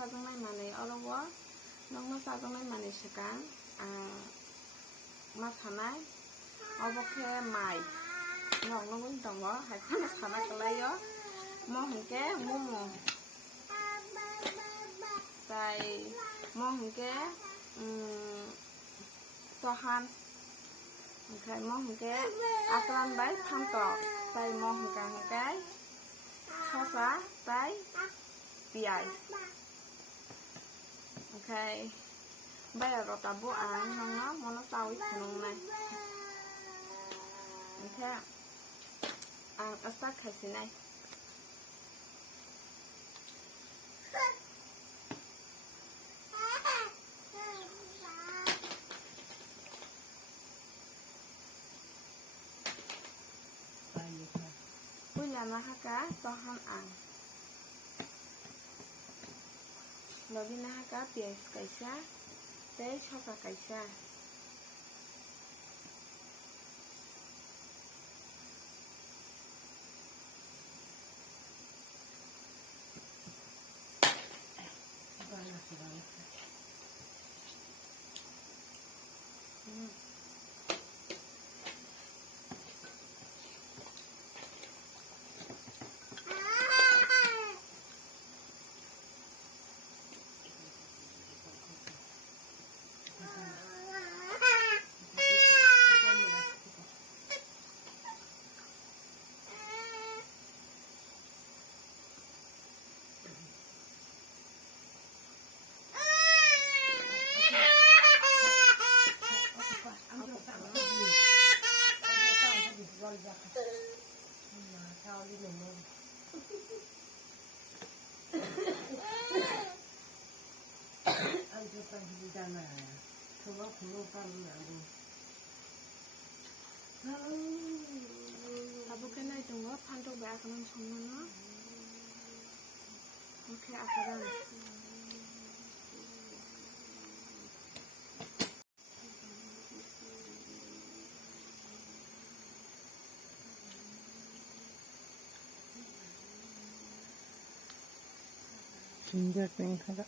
사정날 만에 어려워 너무 사정날 만에 시간 마사나이 어버케 마이 ngọc nó muốn trồng đó hay có nó xả cái lấy đó món hình ké mua tại món hình ké to han okay món hình ké akran đấy tham cọ tại món hình càng cái xa xá tại piai okay bây giờ rồi tập bố ăn không nó món nó sau ít phần này okay start khai xin này bây giờ là hai cá to hơn ăn rồi đi hai cá tiền cải xa để cho cả cải xa cái này tụi nó phan trong bạc nó xong nó ok 아까랑 진작뱅 하다.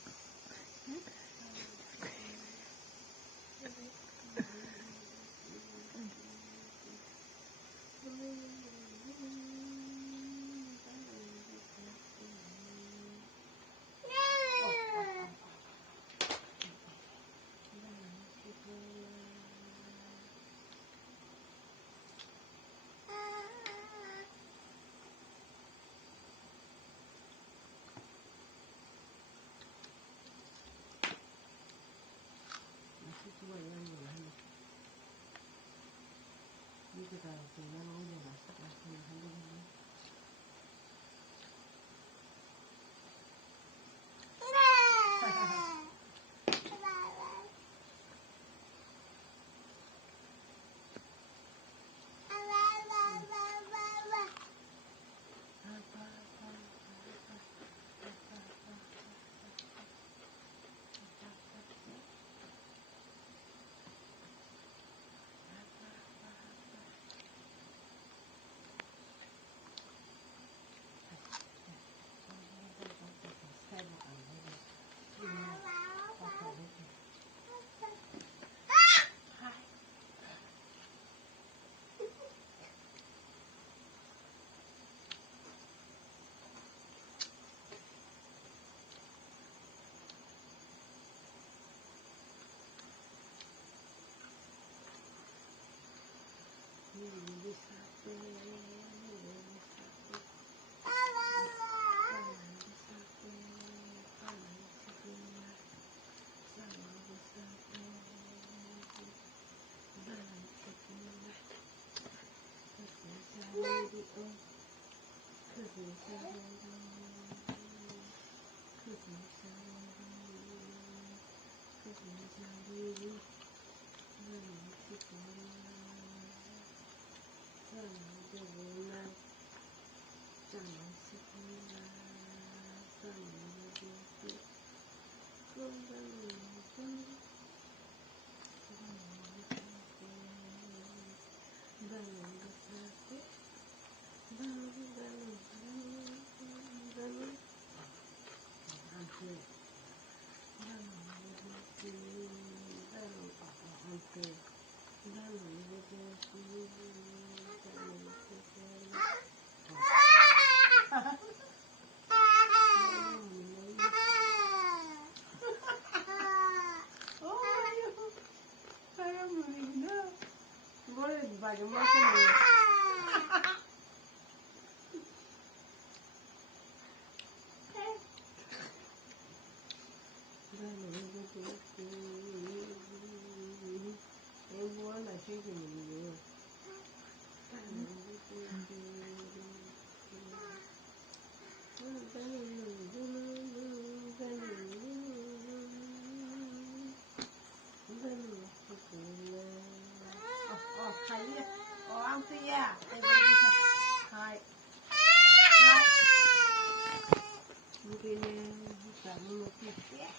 엄마 손이. 뭐하나 쉬기는 ăn phi à, hai, mungkin bisa melukis ya.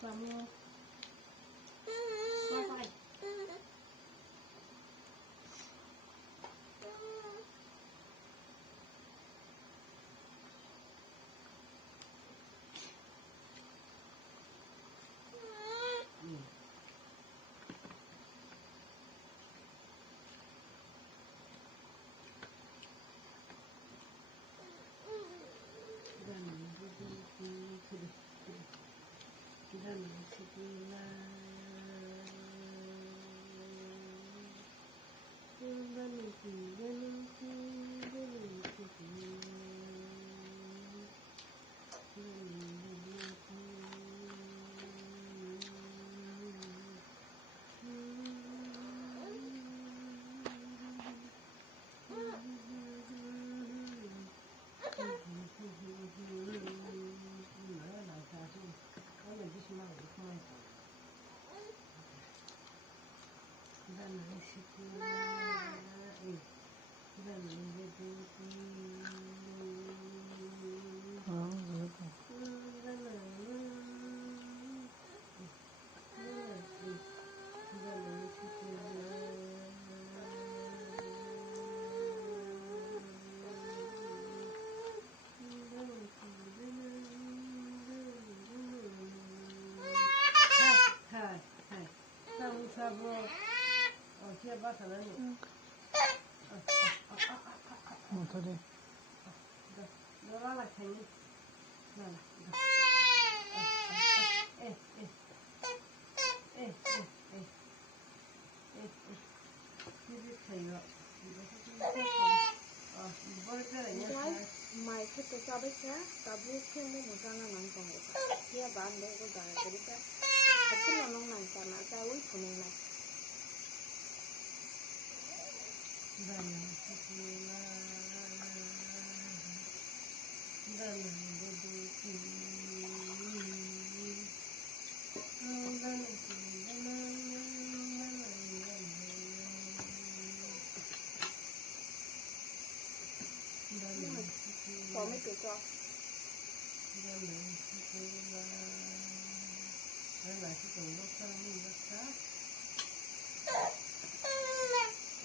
Kamu apa? Motorı. Mai thích cái sao biết nhá, ta biết thêm một răng là nằm còn được. Kia bán để có dài cái đấy. Tapi nong nang sama tahu kuning nang. Có mấy cái cho.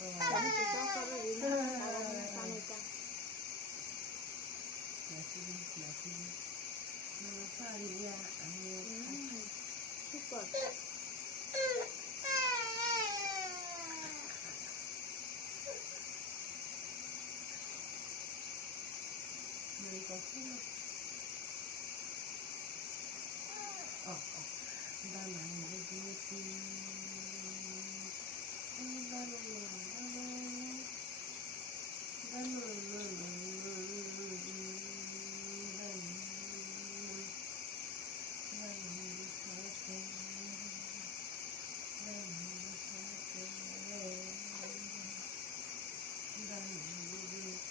Kami kita kalau ini orang sana kan. Super.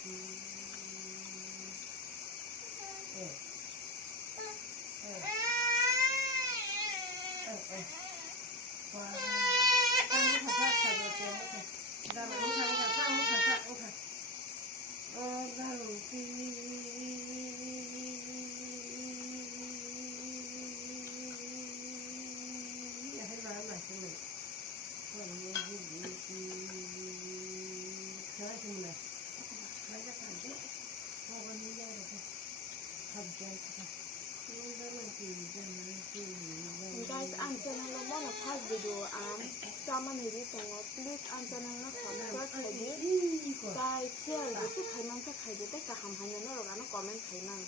Guys, ang channel mo na pag video sama ni dito ngo please ang channel na subscribe khaji guys share dito khaiman sa khaji te ka ham hanya no ga no comment khaiman